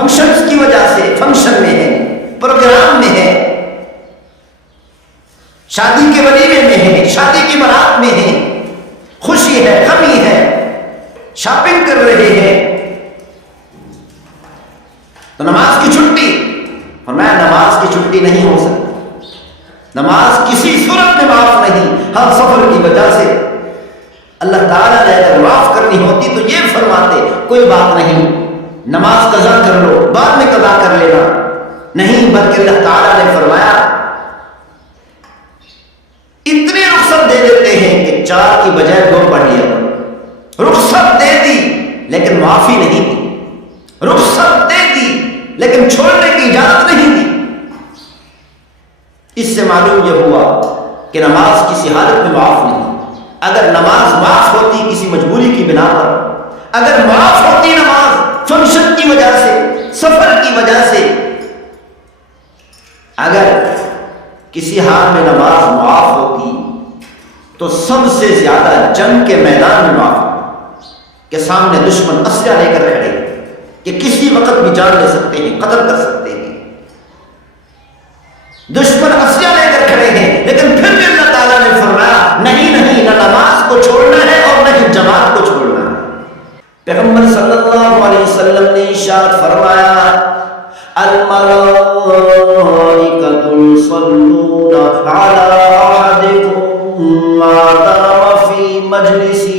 Functions کی وجہ سے فنکشن میں ہے، پروگرام میں ہے، شادی کے ولیمے میں ہے، شادی کی بارات میں ہے، خوشی ہے، غمی ہے، شاپنگ کر رہے ہیں، تو نماز کی چھٹی، فرمایا نماز کی چھٹی نہیں ہو سکتی، نماز کسی صورت میں معاف نہیں۔ ہر سفر کی وجہ سے اللہ تعالیٰ نے اگر معاف کرنی ہوتی تو یہ فرماتے کوئی بات نہیں، نماز قضا کر لو، بعد میں قضا کر لینا، نہیں، بلکہ اللہ تعالیٰ نے فرمایا اتنے رخصت دے دیتے ہیں کہ 4 کی بجائے 2 پڑھ لیا۔ رخصت دے دی لیکن معافی نہیں دی، رخصت دے دی لیکن چھوڑنے کی اجازت نہیں دی۔ اس سے معلوم یہ ہوا کہ نماز کسی حالت میں معاف نہیں۔ اگر نماز معاف ہوتی کسی مجبوری کی بنا پر، اگر معاف ہوتی نماز فنکشن کی وجہ سے، سفر کی وجہ سے، اگر کسی حال میں نماز معاف ہوتی تو سب سے زیادہ جنگ کے میدان میں معاف ہوتی کہ سامنے دشمن اسلحہ لے کر کھڑے کہ کسی وقت بھی جان لے سکتے ہیں، قتل کر سکتے ہیں، دشمن اسلحہ لے کر کھڑے ہیں، لیکن پھر بھی اللہ تعالیٰ نے فرمایا نہیں نہیں، نہ نماز کو چھوڑنا ہے اور نہ ہی جماعت کو چھوڑنا ہے۔ پیغمبر صلی اللہ علیہ وسلم نے ارشاد فرمایا الملائکۃ یصلون علی احدکم ما دام فی مجلسہ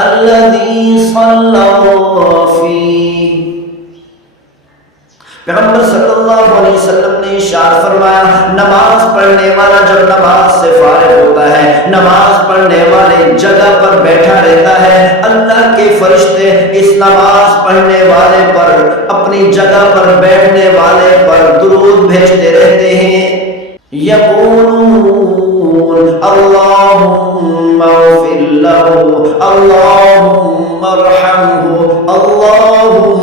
الذی صلی فیہ۔ پیغمبر صلی اللہ علیہ وسلم نے ارشاد فرمایا نماز پڑھنے والا جب نماز سے فارغ ہوتا ہے، نماز پڑھنے والے جگہ پر بیٹھا رہتا ہے، اللہ کے فرشتے اس نماز پڑھنے والے پر، اپنی جگہ پر بیٹھنے والے پر درود بھیجتے رہتے ہیں۔ یقولون اللہم اغفر لہ، اللہم ارحمہ، اللہم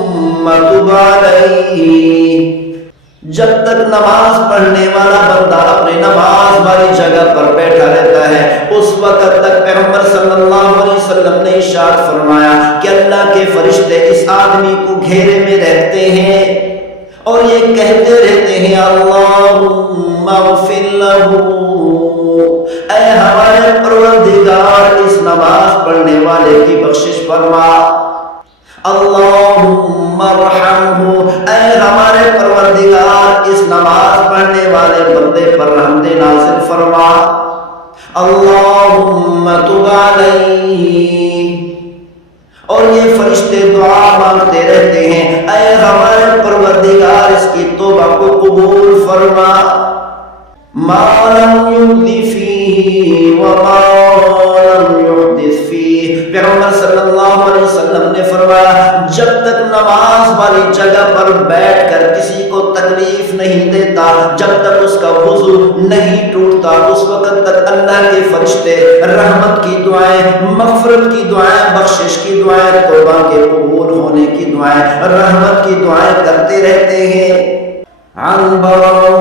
تب علیہ۔ جب تک نماز پڑھنے والا بندہ اپنے نماز والی جگہ پر بیٹھا رہتا ہے، اس وقت تک پیغمبر صلی اللہ علیہ وسلم نے ارشاد فرمایا کہ اللہ کے فرشتے اس آدمی کو گھیرے میں رہتے ہیں اور یہ کہتے رہتے ہیں اللہم اغفر لہ، اے ہمارے پروردگار اس نماز پڑھنے والے کی بخشش فرما، اللہم ارحمہ، اے ہمارے پروردگار اس نماز پڑھنے والے بندے پر رحمت نازل فرما، اللہم تب علیہ۔ اور یہ فرشتے دعا مانگتے رہتے ہیں اے ہمارے پروردگار اس کی توبہ کو قبول فرما، ما لم یحدث فیہ وما لم یحدث فیہ۔ پیغمبر صلی اللہ علیہ وسلم نے فرمایا جب تک نماز والی جگہ پر بیٹھ کر کسی کو تکلیف نہیں دیتا، جب تک اس کا وضو نہیں ٹوٹتا، اس وقت تک اللہ کے فرشتے رحمت کی دعائیں، مغفرت کی دعائیں، بخشش کی دعائیں، توبہ کے قبول ہونے کی دعائیں، رحمت کی دعائیں کرتے رہتے ہیں۔ عن براء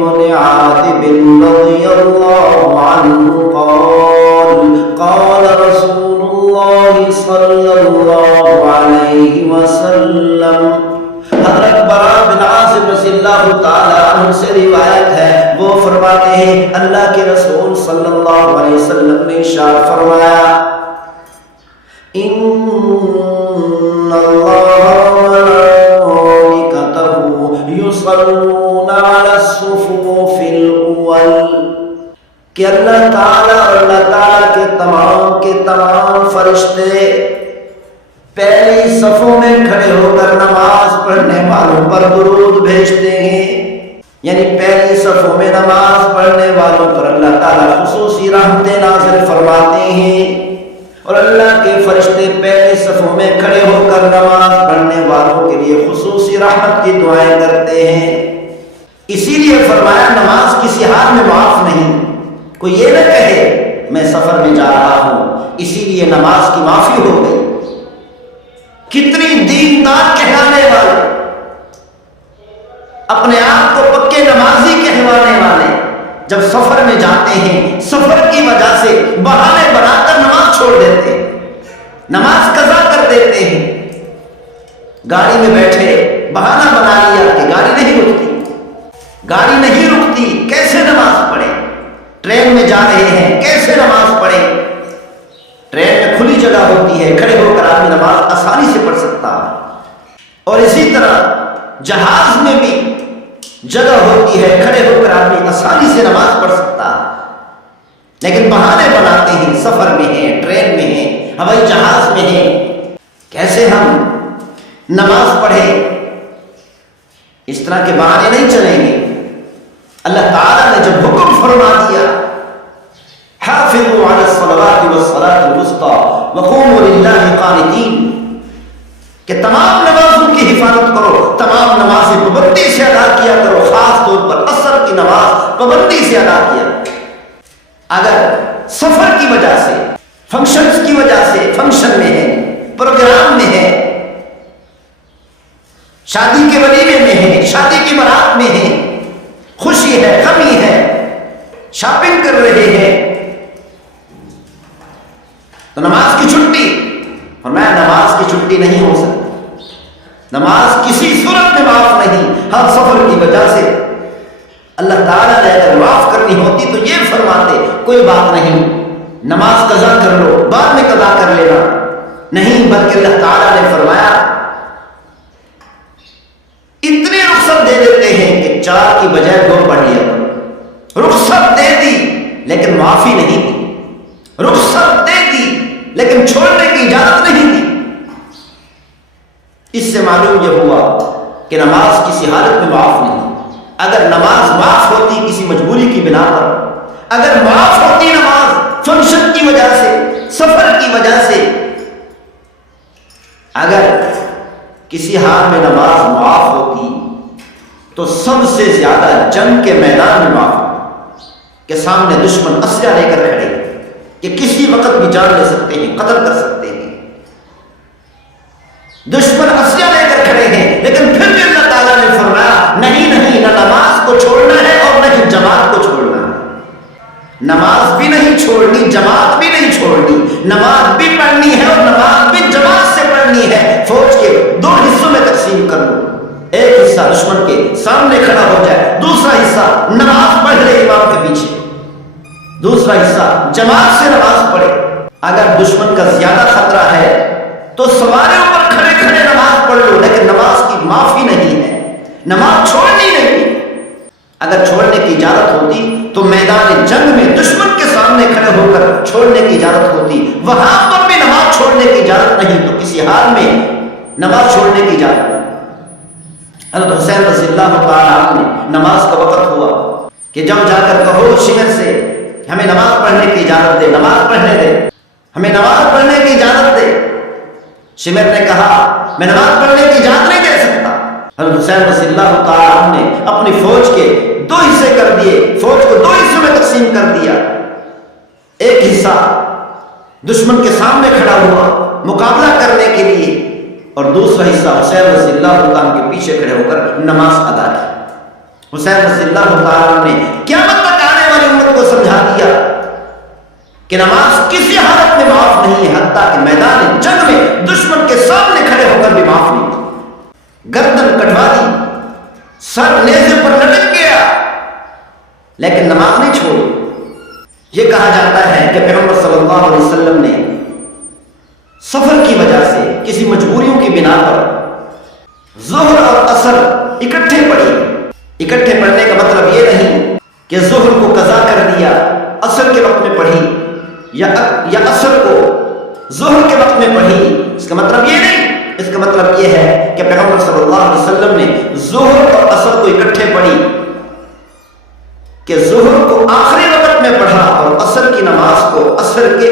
بن عازب رضی اللہ عنہ قال رسول اللہ صلی اللہ علیہ وسلم، حضرت براء بن عازب رضی اللہ تعالی عنہ سے روایت ہے، وہ فرماتے ہیں اللہ کے رسول صلی اللہ علیہ وسلم نے ارشاد فرمایا ان اللہ یصلون علی الصفوف الاول، کہ اللہ تعالیٰ اور اللہ تعالیٰ کے تمام فرشتے پہلی صفوں میں کھڑے ہو کر نماز پڑھنے والوں پر درود بھیجتے ہیں، یعنی پہلی صفوں میں نماز پڑھنے والوں پر اللہ تعالیٰ خصوصی رحمتیں نازل فرماتے ہیں، اور اللہ کے فرشتے پہلی صفوں میں کھڑے ہو کر نماز پڑھنے والوں کے لیے خصوصی رحمت کی دعائیں کرتے ہیں۔ اسی لیے فرمایا نماز کسی حال میں معاف نہیں، کوئی یہ نہ کہے میں سفر میں جا رہا ہوں اسی لیے نماز کی معافی ہو گئی۔ کتنی دیندار کہلانے والے، اپنے آپ کو پکے نمازی کہلوانے والے جب سفر میں جاتے ہیں سفر کی وجہ سے بہانے بنا کر نماز چھوڑ دیتے ہیں، نماز قضا کر دیتے ہیں، گاڑی میں بیٹھے بہانہ بنا لیا کہ گاڑی نہیں رکتی، گاڑی نہیں رکتی، کیسے نماز پڑھیں؟ ٹرین میں جا رہے ہیں، کیسے نماز پڑھیں؟ ٹرین میں کھلی جگہ ہوتی ہے، کھڑے ہو کر آدمی نماز آسانی سے پڑھ سکتا ہے، اور اسی طرح جہاز میں بھی جگہ ہوتی ہے، کھڑے ہو کر آدمی آسانی سے نماز پڑھ سکتا ہے، لیکن بہانے بناتے ہیں، سفر میں ہیں، ٹرین میں ہیں، ہوائی جہاز میں ہیں، کیسے ہم نماز پڑھیں؟ اس طرح کے بہانے نہیں چلیں گے۔ اللہ تعالیٰ نے جب حکم فرما دیا حافظوا علی الصلوات والصلاة الوسطى وقوموا للہ قانتین کہ تمام نمازوں کی حفاظت کرو، تمام نمازیں پابندی سے ادا کیا کرو، خاص طور پر عصر کی نماز پابندی سے ادا کیا۔ اگر سفر کی وجہ سے، فنکشنز کی وجہ سے فنکشن میں ہے، پروگرام میں ہے، شادی کے ولیمے میں ہے، شادی کی بارات میں ہے، خوشی ہے، غمی ہے، شاپنگ کر رہے ہیں، تو نماز کی چھٹی، فرمایا نماز کی چھٹی نہیں ہو سکتی، نماز کسی صورت میں معاف نہیں۔ ہر سفر کی وجہ سے اللہ تعالیٰ نے اگر معاف کرنی ہوتی تو یہ فرماتے کوئی بات نہیں، نماز قضا کر لو، بعد میں قضا کر لینا، نہیں، بلکہ اللہ تعالیٰ نے فرمایا اتنی رخصت دے دیتے ہیں کہ 4 کی بجائے 2 پڑھ لیا۔ رخصت دے دی لیکن معافی نہیں دی، رخصت دے دی لیکن چھوڑنے کی اجازت نہیں دی۔ اس سے معلوم یہ ہوا کہ نماز کسی حالت میں معاف نہیں۔ اگر نماز معاف ہوتی کسی مجبوری کی بنا پر، اگر معاف ہوتی نماز فنکشن کی وجہ سے، سفر کی وجہ سے، اگر کسی حال میں نماز معاف ہوتی تو سب سے زیادہ جنگ کے میدان میں معاف ہوتی، کہ سامنے دشمن اسلحہ لے کر کھڑے کہ کسی وقت بھی جان لے سکتے ہیں، قتل کر سکتے ہیں، دشمن اسلحہ لے کر کھڑے ہیں، لیکن پھر بھی اللہ تعالیٰ نے فرمایا نہیں نہیں، نہ نماز کو چھوڑنا ہے اور نہ ہی جماعت کو چھوڑنا ہے۔ نماز بھی نہیں چھوڑنی، جماعت بھی نہیں چھوڑنی، نماز بھی پڑھنی ہے اور نماز بھی جماعت سے پڑھنی ہے۔ فوج کے 2 حصوں میں تقسیم کر لو، ایک حصہ دشمن کے سامنے کھڑا ہو جائے، دوسرا حصہ نماز پڑھ لے امام کے پیچھے، دوسرا حصہ جماعت سے نماز پڑھے۔ اگر دشمن کا زیادہ خطرہ ہے تو سواروں پر کھڑے کھڑے نماز پڑھ لو، لیکن نماز کی معافی نہیں ہے، نماز چھوڑنی نہیں۔ اگر چھوڑنے کی اجازت ہوتی تو میدان جنگ میں دشمن کے سامنے کھڑے ہو کر چھوڑنے کی اجازت ہوتی، وہاں پر بھی نماز چھوڑنے کی اجازت نہیں، تو کسی حال میں نماز چھوڑنے کی اجازت نہیں۔ حضرت حسین رضی اللہ تعالیٰ عنہ نے نماز کا وقت ہوا کہ جب جا کر کہو شمر سے ہمیں نماز پڑھنے کی اجازت دے، نماز پڑھنے دے، ہمیں نماز پڑھنے کی اجازت دے۔ شمر نے کہا میں نماز پڑھنے کی اجازت نہیں دے سکتا۔ حضرت حسین رضی اللہ تعالیٰ عنہ نے اپنی فوج کے 2 حصے کر دیے، فوج کو 2 حصوں میں تقسیم کر دیا۔ ایک حصہ دشمن کے سامنے کھڑا ہوا مقابلہ کرنے کے لیے، اور دوسرا حصہ حسین رضی اللہ تعالیٰ کے پیچھے کھڑے ہو کر نماز ادا کی۔ حسین رضی اللہ تعالیٰ نے قیامت تک آنے والی امت کو سمجھا دیا کہ نماز کسی حالت میں معاف نہیں ہے، حتیٰ کہ میدان جنگ میں دشمن کے سامنے کھڑے ہو کر بھی معاف نہیں۔ گردن کٹوا دی، سر نیزے پر لٹک گیا، لیکن نماز نہیں چھوڑی۔ یہ کہا جاتا ہے کہ پیغمبر صلی اللہ علیہ وسلم نے سفر کی وجہ سے، کسی مجبوریوں کی بنا پر ظہر اور عصر اکٹھے پڑھی۔ اکٹھے پڑھنے کا مطلب یہ نہیں کہ ظہر کو قضا کر دیا، عصر کے وقت میں پڑھی، یا عصر کو ظہر کے وقت میں پڑھی، اس کا مطلب یہ نہیں۔ اس کا مطلب یہ ہے کہ پیغمبر صلی اللہ علیہ وسلم نے ظہر اور عصر کو اکٹھے پڑھی، کہ ظہر کو آخری وقت میں پڑھا اور عصر کی نماز کو عصر کے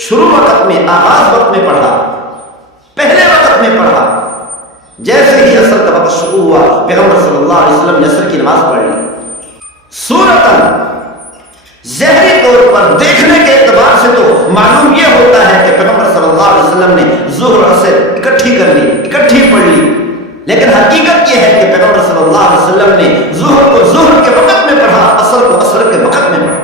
شروع وقت میں، آغاز وقت میں پڑھا، پہلے وقت میں پڑھا۔ جیسے ہی عصر کا وقت شروع ہوا پیغمبر صلی اللہ علیہ وسلم نے عصر کی نماز پڑھ لی۔ صورتاً ظاہری طور پر دیکھنے کے اعتبار سے تو معلوم یہ ہوتا ہے کہ پیغمبر صلی اللہ علیہ وسلم نے ظہر عصر اکٹھی کر لی، اکٹھی پڑھ لی، لیکن حقیقت یہ ہے کہ پیغمبر صلی اللہ علیہ وسلم نے ظہر کو ظہر کے وقت میں پڑھا، عصر کو عصر کے وقت میں پڑھا۔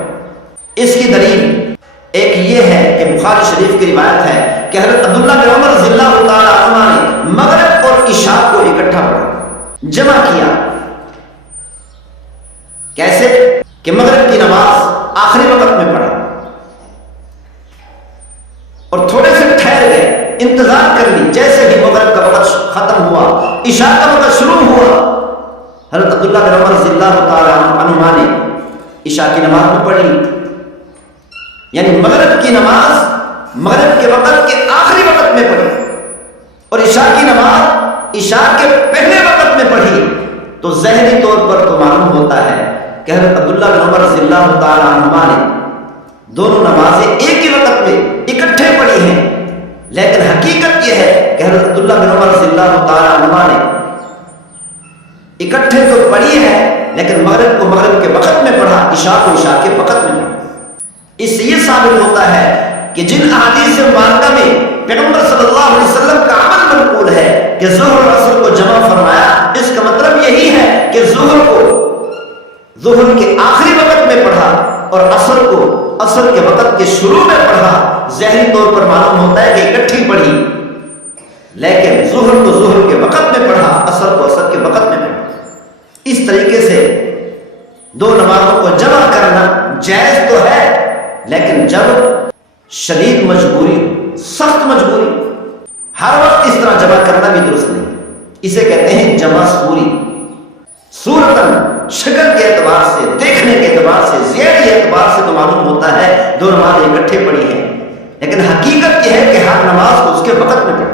اس کی دلیل ایک یہ ہے کہ بخاری شریف کی روایت ہے کہ حضرت عبداللہ بن عمر رضی اللہ تعالیٰ عنہ نے مغرب اور عشاء کہ مغرب کی نماز آخری وقت میں پڑھا اور تھوڑے سے ٹھہر گئے، انتظار کر لی، جیسے ہی مغرب کا وقت ختم ہوا، عشاء کا وقت شروع ہوا، حضرت عبداللہ بن عمر رضی اللہ تعالیٰ عنہما نے عشاء کی نماز میں پڑھی، یعنی مغرب کی نماز مغرب کے وقت کے آخری وقت میں پڑھی اور عشاء کی نماز عشاء کے پہلے وقت میں پڑھی، تو ظاہری طور پر تو معلوم ہوتا ہے کہ حضرت عبداللہ بن عمر رضی اللہ تعالیٰ عنہما نے دونوں نمازیں ایک ہی وقت میں اکٹھے پڑھی ہیں، لیکن حقیقت یہ ہے کہ حضرت عبداللہ بن عمر رضی اللہ تعالیٰ عنہما نے اکٹھے تو پڑھی ہے لیکن مغرب کو مغرب کے وقت میں پڑھا، عشاء کو عشاء کے وقت میں پڑھا۔ اس سے یہ ثابت ہوتا ہے کہ جن احادیث مبارکہ میں پیغمبر صلی اللہ علیہ وسلم کا عمل منقول ہے کہ ظہر اور عصر کو جمع فرمایا، اس کا مطلب یہی ہے کہ ظہر کو ظہر کے آخری وقت میں پڑھا اور عصر کو عصر کے وقت کے شروع میں پڑھا۔ ظاہری طور پر معلوم ہوتا ہے کہ اکٹھی پڑھی، لیکن ظہر کو ظہر کے وقت میں پڑھا، عصر کو عصر کے وقت میں پڑھا۔ اس طریقے سے دو نمازوں کو جمع کرنا جائز تو ہے، لیکن جب شدید مجبوری، سخت مجبوری، ہر وقت اس طرح جمع کرنا بھی درست نہیں۔ اسے کہتے ہیں جمع سوری، صورتاً شکل کے اعتبار سے، دیکھنے کے اعتبار سے، ظاہری اعتبار سے تو معلوم ہوتا ہے دو نمازیں اکٹھے پڑھی ہیں، لیکن حقیقت یہ ہے کہ ہر نماز کو اس کے وقت میں پڑھا۔